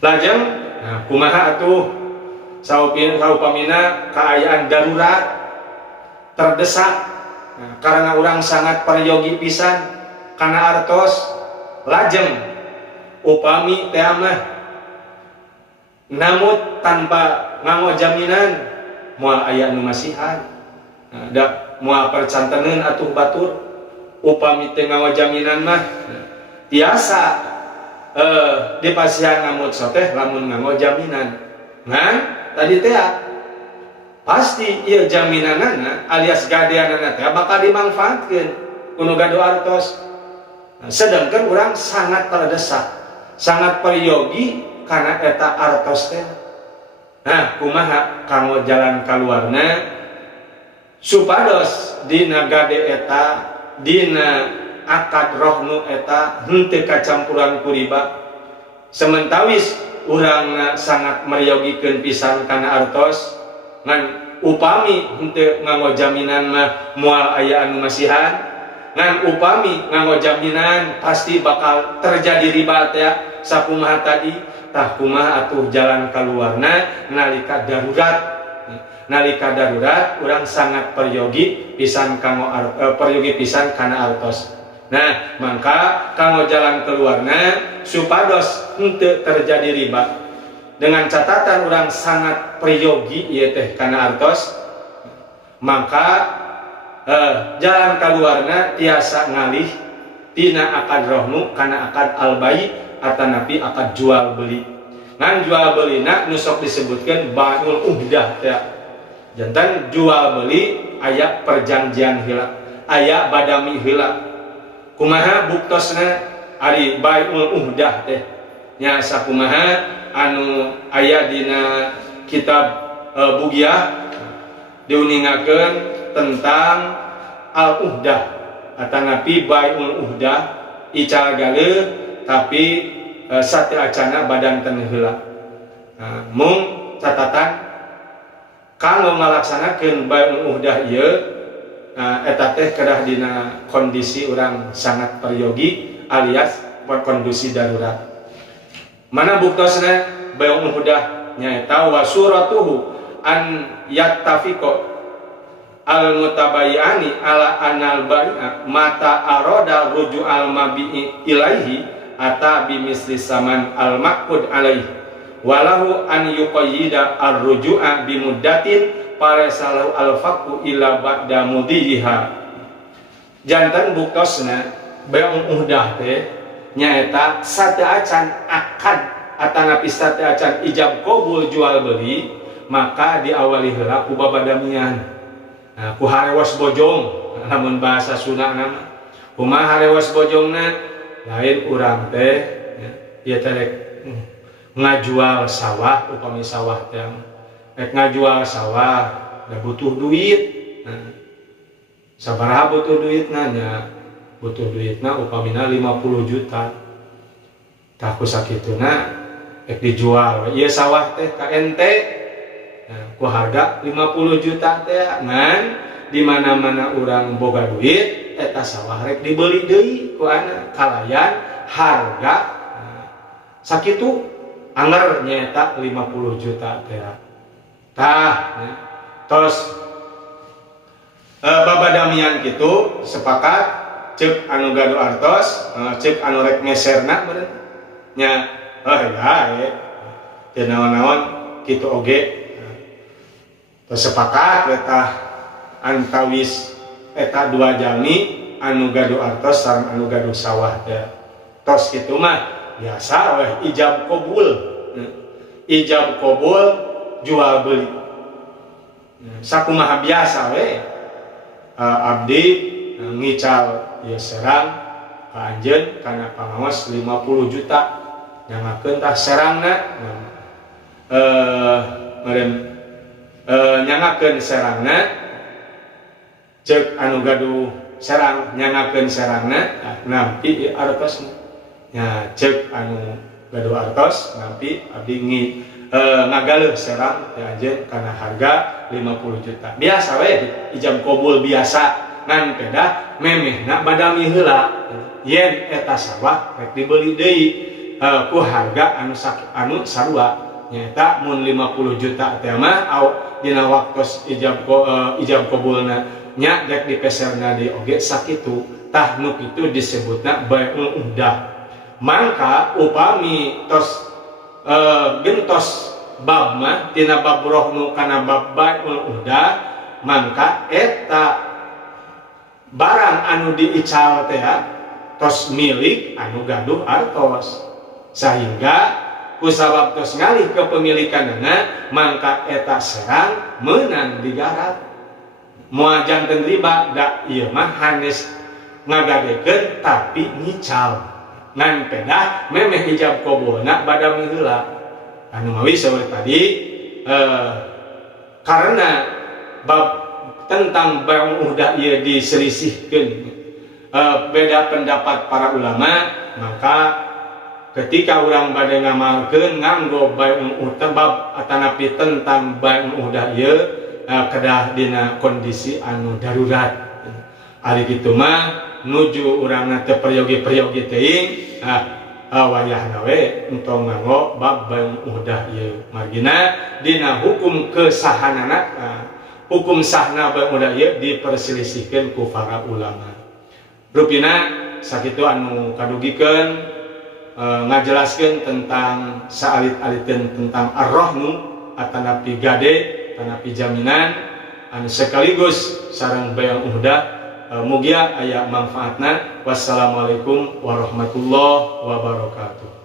Lajeng kumaha atuh saupamina kaayaan darurat terdesak karena orang sangat peryogi pisan kana artos. Lajeng upami teh mah namut tanpa nganggo jaminan moal aya nu masihan da moal percanteneun atuh batur. Upami teh nganggo jaminan mah tiasa dipasihan ngamut soteh lamun nganggo jaminan ngan tadi teh pasti ieu jaminanana alias gadeanana teh bakal dimanfaatkeun kuno gado artos. Sedangkan orang sangat terdesak, sangat peryogi karena eta artos teh. Nah, kumaha kanggo jalan kaluarna supados dina gade eta dina akad rohnu eta henteu kacampuran ku riba. Sementawis urang sangat meryogikeun pisan kana artos ngan upami henteu nganggo jaminan mah moal aya anu masihan ngan upami nganggo jaminan pasti bakal terjadi riba teh sakumaha tadi. Tah kumaha atuh jalan kaluarna nalika darurat. Nalika darurat urang sangat peryogi pisan kanggo peryogi pisan kana artos. Nah, maka kanggo jalan keluarna supados henteu terjadi riba. Dengan catatan orang sangat peryogi ieu teh kana artos, maka jalan keluarna tiasa ngalih tina akad rohnu kana akad al-bai atanapi akad jual beli. Ngan jual belina nu sok disebutkeun bai'ul uhdah teh. Jantan jual beli aya perjanjian heula, aya badami heula. Kumaha buktosna ari bai'ul uhdah teh nya sakumaha anu aya dina kitab Bugiah diuningakeun tentang al-uhdah atanapi bai'ul uhdah ical galeun tapi sate acana badan teu heula. Mung catatan kanggo ngalaksanakeun bai'ul uhdah ieu eta teh kedah dina kondisi orang sangat peryogi alias kondisi darurat. Mana buktosna bai'ul uhdah nyaeta wa suratuhu an yattafiqo al mutabayani ala anal bai'a mata aroda ruju'al mabi'i ilaihi ata bimisli saman al maqud alaihi walahu an yuqayyida ar ruju'a bimuddatin paresalahu al-faqu ila ba'da mudiha. Jantan buktosna bai'ul uhdah teh nyaeta sate acan akad atanapi sate acan ijab qabul jual beli maka diawali heula ku babadamian. Nah, ku harewas bojong lamun bahasa Sunda nama. Kumaha harewas bojongna lain urang teh ieu teh rek ngajual sawah upami sawah teh rek ngajual sawah da butuh duit. Sabaraha butuh duitna nya butuh duitna upamina 50 juta. Tah ku sakituna rek dijual ieu sawah teh ka ente ku harga 50 juta teh ngan di mana-mana urang boga duit eta sawah rek dibeli deui ku ana kalayan harga sakitu anger nyaeta 50 juta teh. Tah tos babadamian kitu sepakat ceuk anu gaduh artos ceuk anu rek ngeserna meureun nya ya teu naon-naon kitu oge. Tos sepakat eta antawis eta dua jami anu gaduh artos sareng anu gaduh sawah teh. Tos kitu mah biasa weh ijab qabul. Ijab qabul jual beli. Sakumaha biasa we abdi ngical ieu serang ka anjeun kana pangaos 50 juta nyangakeun tah serangna meureun nyangakeun serangna ceuk anu gaduh serang nyangakeun serangna nampi artosna nya ceuk anu gaduh artos nampi abdi ngagaleuh serang teh anjeun kana harga 50 juta. Biasa we ijab qabul biasa ngan peda memehna badami heula yen eta sawah rek dibeli deui ku harga anu sarua nyata mun 50 juta teh mah dina waktos ijab qabulna nya dek dipeserna di oge sakitu tah nu kitu disebutna bai'ul uhdah. Mangka upami tos gentos bab mah tina bab rohnu kana bab bai'ul uhdah mangka eta barang anu diical teh tos milik anu gaduh artos sehingga kusabab tos ngalih kepemilikanana mangka eta serang meunang digarap moal janten riba da ieu mah hanes ngagadekeun tapi ngical ngan pedah memeh ijab qabulna bada heula anu mawi saeutik tadi karena bab tentang bai'ul uhdah ieu diselisihkeun beda pendapat para ulama maka ketika orang bade ngamalkeun nganggo bai'ul uhdah bab atanapi tentang bai'ul uhdah ieu kedah dina kondisi anu darurat ari kitu mah nuju urang teh peryogi-peryogi teuing wayahna we entong nganggo bab bai'ul uhdah ieu margina dina hukum kesahanana hukum sahna bai'ul uhdah ieu diperselisihkeun ku para ulama rupina sakitu anu kadugikeun ngajelaskeun tentang saalit-aliteun tentang ar-rahnu atanapi gade atanapi jaminan anu sekaligus sareng bai'ul uhdah mugia aya manfaatna. Wassalamualaikum warahmatullahi wabarakatuh.